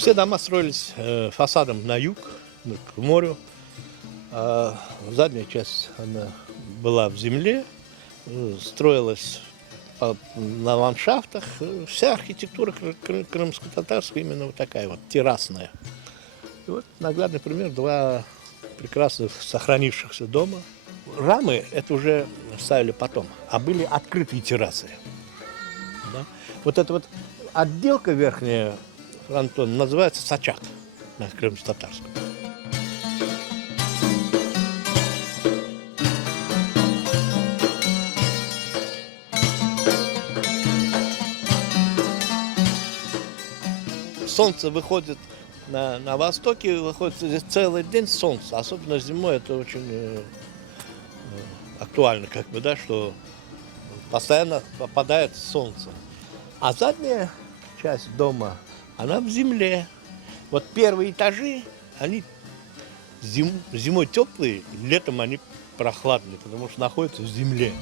Все дома строились фасадом на юг, к морю. Задняя часть она была в земле, строилась на ландшафтах. Вся архитектура крымско-татарская именно вот такая вот, террасная. И вот наглядный пример, два прекрасных сохранившихся дома. Рамы это уже ставили потом, а были открытые террасы. Да? Вот эта вот отделка верхняя фронтон называется сачак на крымско-татарском. Солнце выходит на востоке, выходит здесь целый день солнце, особенно зимой это очень актуально, как бы, да, что постоянно попадает солнце. А задняя часть дома, она в земле. Вот первые этажи, они зимой теплые, летом они прохладные, потому что находятся в земле.